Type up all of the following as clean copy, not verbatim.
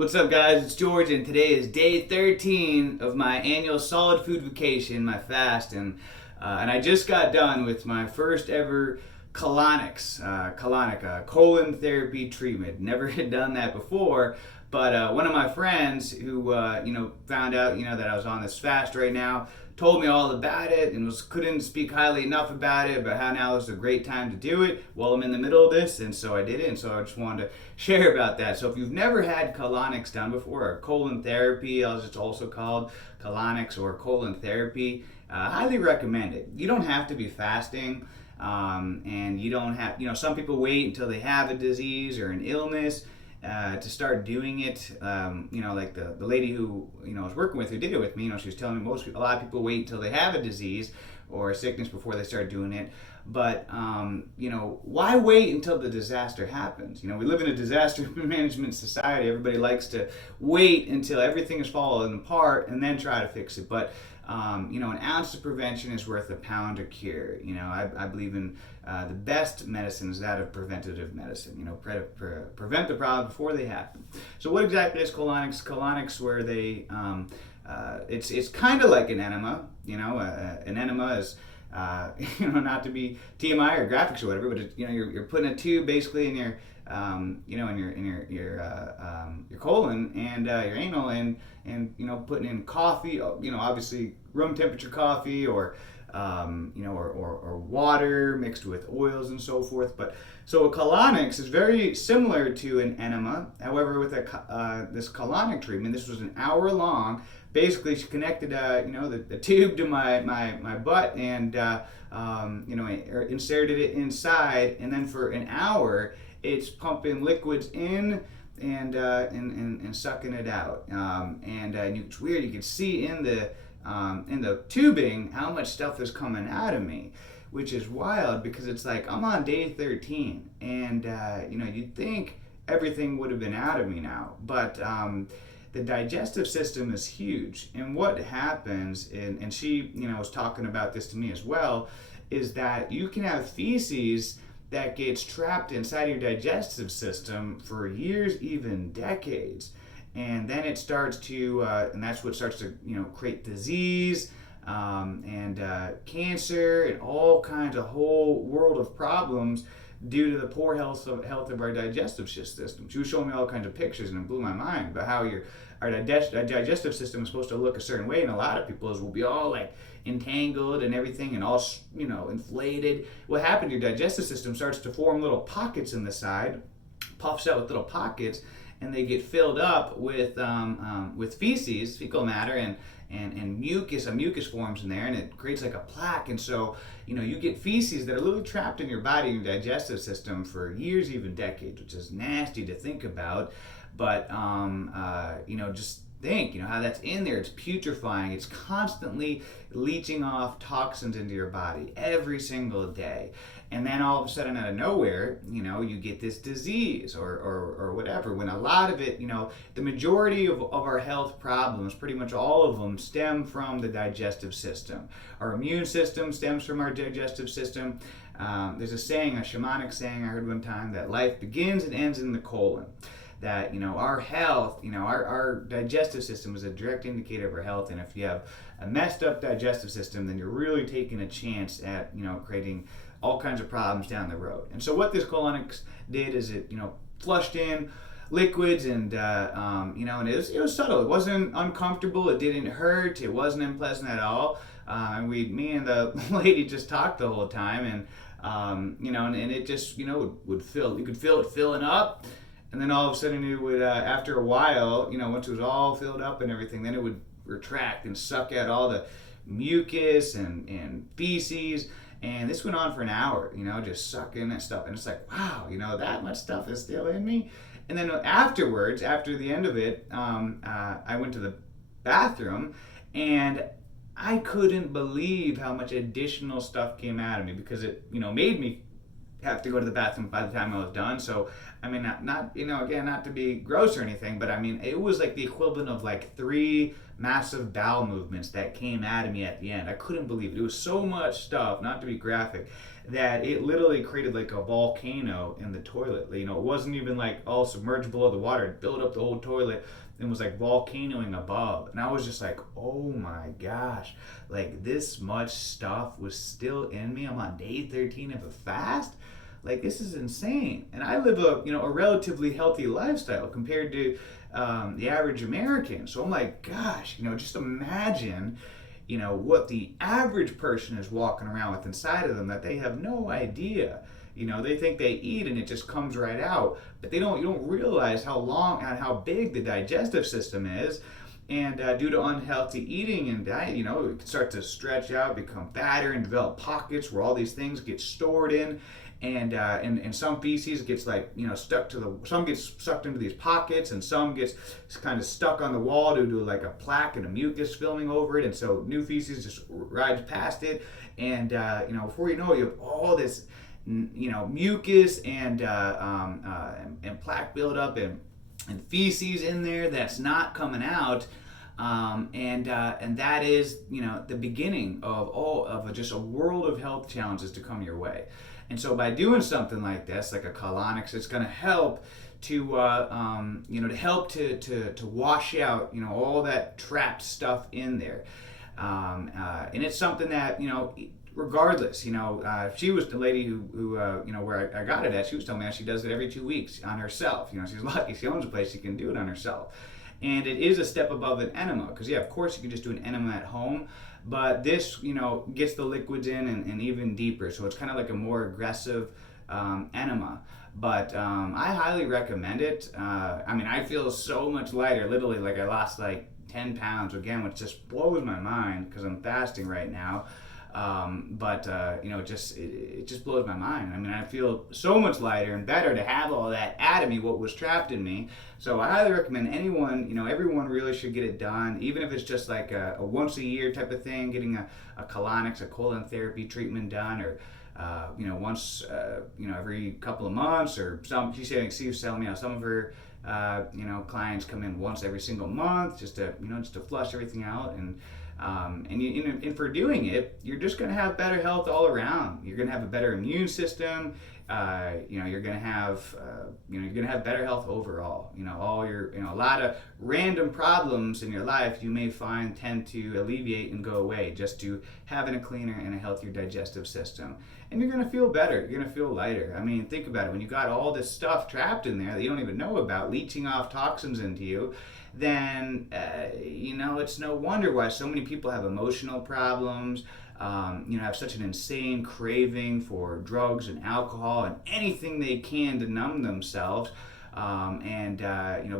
What's up, guys? It's George, and today is day 13 of my annual solid food vacation, my fast, and I just got done with my first ever colon therapy treatment. Never had done that before, but one of my friends who found out that I was on this fast right now told me all about it and couldn't speak highly enough about it, but how now is a great time to do it while I'm in the middle of this, and so I did it, and so I just wanted to share about that. So if you've never had colonics done before, or colon therapy, as it's also called, colonics or colon therapy, highly recommend it. You don't have to be fasting, and you don't have, some people wait until they have a disease or an illness to start doing it. Like the lady who I was working with who did it with me. She was telling me a lot of people wait until they have a disease or a sickness before they start doing it. But why wait until the disaster happens? We live in a disaster management society. Everybody likes to wait until everything is falling apart and then try to fix it. But an ounce of prevention is worth a pound of cure. I believe in the best medicine is that of preventative medicine. Prevent the problem before they happen. So what exactly is colonics? Colonics, where they it's kind of like an enema. An enema is not to be TMI or graphics or whatever, but you're putting a tube basically in your your colon and your anal, and putting in coffee, obviously room temperature coffee, or or water mixed with oils and so forth. But so a colonics is very similar to an enema. However, with this colonic treatment, this was an hour long. Basically, she connected the tube to my butt and inserted it inside, and then for an hour it's pumping liquids in and sucking it out. It's weird. You can see in the tubing how much stuff is coming out of me, which is wild because it's like I'm on day 13, and you'd think everything would have been out of me now, but the digestive system is huge. And what happens, and she was talking about this to me as well, is that you can have feces that gets trapped inside your digestive system for years, even decades. And then it starts to, and that's what starts to, create disease and cancer and all kinds of whole world of problems due to the poor health of our digestive system. She was showing me all kinds of pictures, and it blew my mind about how our digestive system is supposed to look a certain way, and a lot of people's will be all like entangled and everything, and all inflated. What happened? Your digestive system starts to form little pockets in the side, puffs out with little pockets, and they get filled up with feces, fecal matter, and mucus. A mucus forms in there, and it creates like a plaque. And so you get feces that are literally trapped in your body, your digestive system, for years, even decades, which is nasty to think about. But just think, how that's in there. It's putrefying. It's constantly leaching off toxins into your body every single day. And then all of a sudden, out of nowhere, you get this disease or whatever. When a lot of it, the majority of our health problems, pretty much all of them, stem from the digestive system. Our immune system stems from our digestive system. There's a saying, a shamanic saying I heard one time, that life begins and ends in the colon. That our health, our digestive system is a direct indicator of our health, and if you have a messed up digestive system, then you're really taking a chance at creating all kinds of problems down the road. And so what this colonics did is it flushed in liquids, and and it was subtle. It wasn't uncomfortable. It didn't hurt. It wasn't unpleasant at all. And me and the lady just talked the whole time, and it just would fill. You could feel it filling up. And then all of a sudden it would, after a while, once it was all filled up and everything, then it would retract and suck out all the mucus and feces. And this went on for an hour, just sucking that stuff. And it's like, wow, that much stuff is still in me. And then afterwards, after the end of it, I went to the bathroom, and I couldn't believe how much additional stuff came out of me, because it, made me have to go to the bathroom by the time I was done. So I mean, not again, not to be gross or anything, but I mean, it was like the equivalent of like 3 massive bowel movements that came out of me at the end. I couldn't believe it. It was so much stuff, not to be graphic, that it literally created like a volcano in the toilet. You know, it wasn't even like all submerged below the water. It built up the whole toilet and was like volcanoing above. And I was just like, oh my gosh, like this much stuff was still in me. I'm on day 13 of a fast. Like this is insane. And I live a relatively healthy lifestyle compared to the average American. So I'm like, gosh, just imagine what the average person is walking around with inside of them that they have no idea. They think they eat and it just comes right out, but you don't realize how long and how big the digestive system is. And due to unhealthy eating and diet, it can start to stretch out, become fatter, and develop pockets where all these things get stored in. And some feces gets some gets sucked into these pockets, and some gets kind of stuck on the wall due to like a plaque and a mucus filming over it, and so new feces just rides past it, and before you know it, you have all this mucus and plaque buildup and feces in there that's not coming out. And that is the beginning of just a world of health challenges to come your way. And so by doing something like this, like a colonics, it's going to help to wash out all that trapped stuff in there. And it's something that regardless, she was the lady who where I got it at. She was telling me that she does it every 2 weeks on herself. She's lucky she owns a place she can do it on herself. And it is a step above an enema, because of course you can just do an enema at home, but this gets the liquids in and even deeper, so it's kind of like a more aggressive enema. But I highly recommend it. I feel so much lighter, literally like I lost like 10 pounds again, which just blows my mind because I'm fasting right now. It just blows my mind. I feel so much lighter and better to have all that out of me, what was trapped in me. So I highly recommend anyone, everyone really should get it done, even if it's just like a once a year type of thing, getting a colonics, a colon therapy treatment done, or once every couple of months, or she was telling me how some of her clients come in once every single month just to flush everything out. And for doing it, you're just going to have better health all around. You're going to have a better immune system. You're going to have better health overall. All your a lot of random problems in your life you may find tend to alleviate and go away just to having a cleaner and a healthier digestive system. And you're going to feel better. You're going to feel lighter. Think about it. When you got all this stuff trapped in there that you don't even know about, leaching off toxins into you, then it's no wonder why so many people have emotional problems, have such an insane craving for drugs and alcohol and anything they can to numb themselves,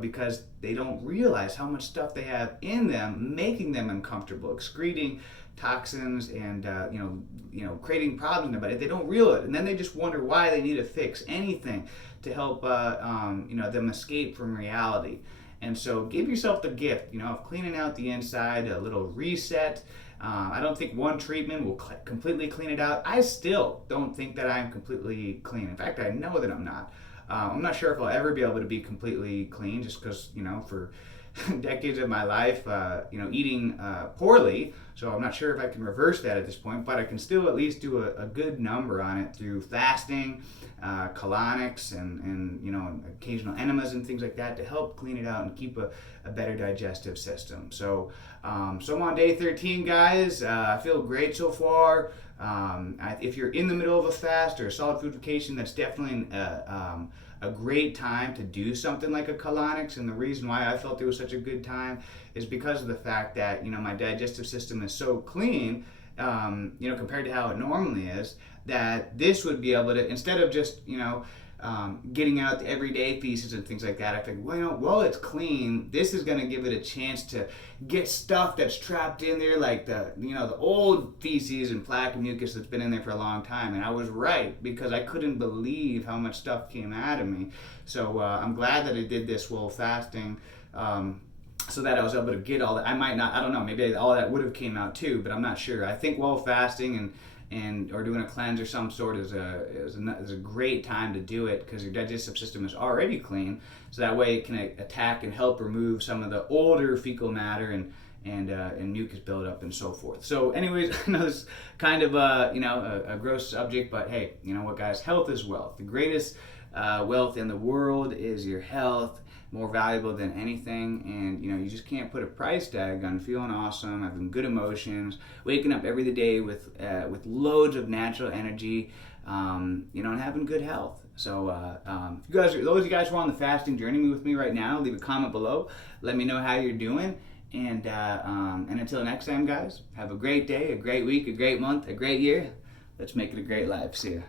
because they don't realize how much stuff they have in them, making them uncomfortable, excreting toxins and creating problems in their body. They don't realize it, and then they just wonder why they need to fix anything to help them escape from reality. And so give yourself the gift, of cleaning out the inside, a little reset. I don't think one treatment will completely clean it out. I still don't think that I'm completely clean. In fact, I know that I'm not. I'm not sure if I'll ever be able to be completely clean, just because, for decades of my life, eating poorly. So I'm not sure if I can reverse that at this point, but I can still at least do a good number on it through fasting, colonics, and occasional enemas and things like that to help clean it out and keep a better digestive system. So I'm on day 13, guys. I feel great so far. If you're in the middle of a fast or a solid food vacation, that's definitely a great time to do something like a colonics. And the reason why I felt it was such a good time is because of the fact that my digestive system is so clean, compared to how it normally is, that this would be able to, instead of just getting out the everyday pieces and things like that, I think, well, it's clean. This is going to give it a chance to get stuff that's trapped in there, like the old feces and plaque and mucus that's been in there for a long time. And I was right, because I couldn't believe how much stuff came out of me. So I'm glad that I did this while fasting, so that I was able to get all that. I don't know, maybe all that would have came out too, but I'm not sure. I think while fasting or doing a cleanse or some sort is a great time to do it, because your digestive system is already clean, so that way it can attack and help remove some of the older fecal matter and mucus buildup and so forth. So, anyways, I know this is kind of a gross subject, but hey, you know what, guys? Health is wealth. The greatest wealth in the world is your health, more valuable than anything. And you just can't put a price tag on feeling awesome, having good emotions, waking up every day with loads of natural energy, and having good health. So if you guys, those of you guys who are on the fasting journey with me right now, leave a comment below. Let me know how you're doing. And until next time, guys, have a great day, a great week, a great month, a great year. Let's make it a great life. See ya.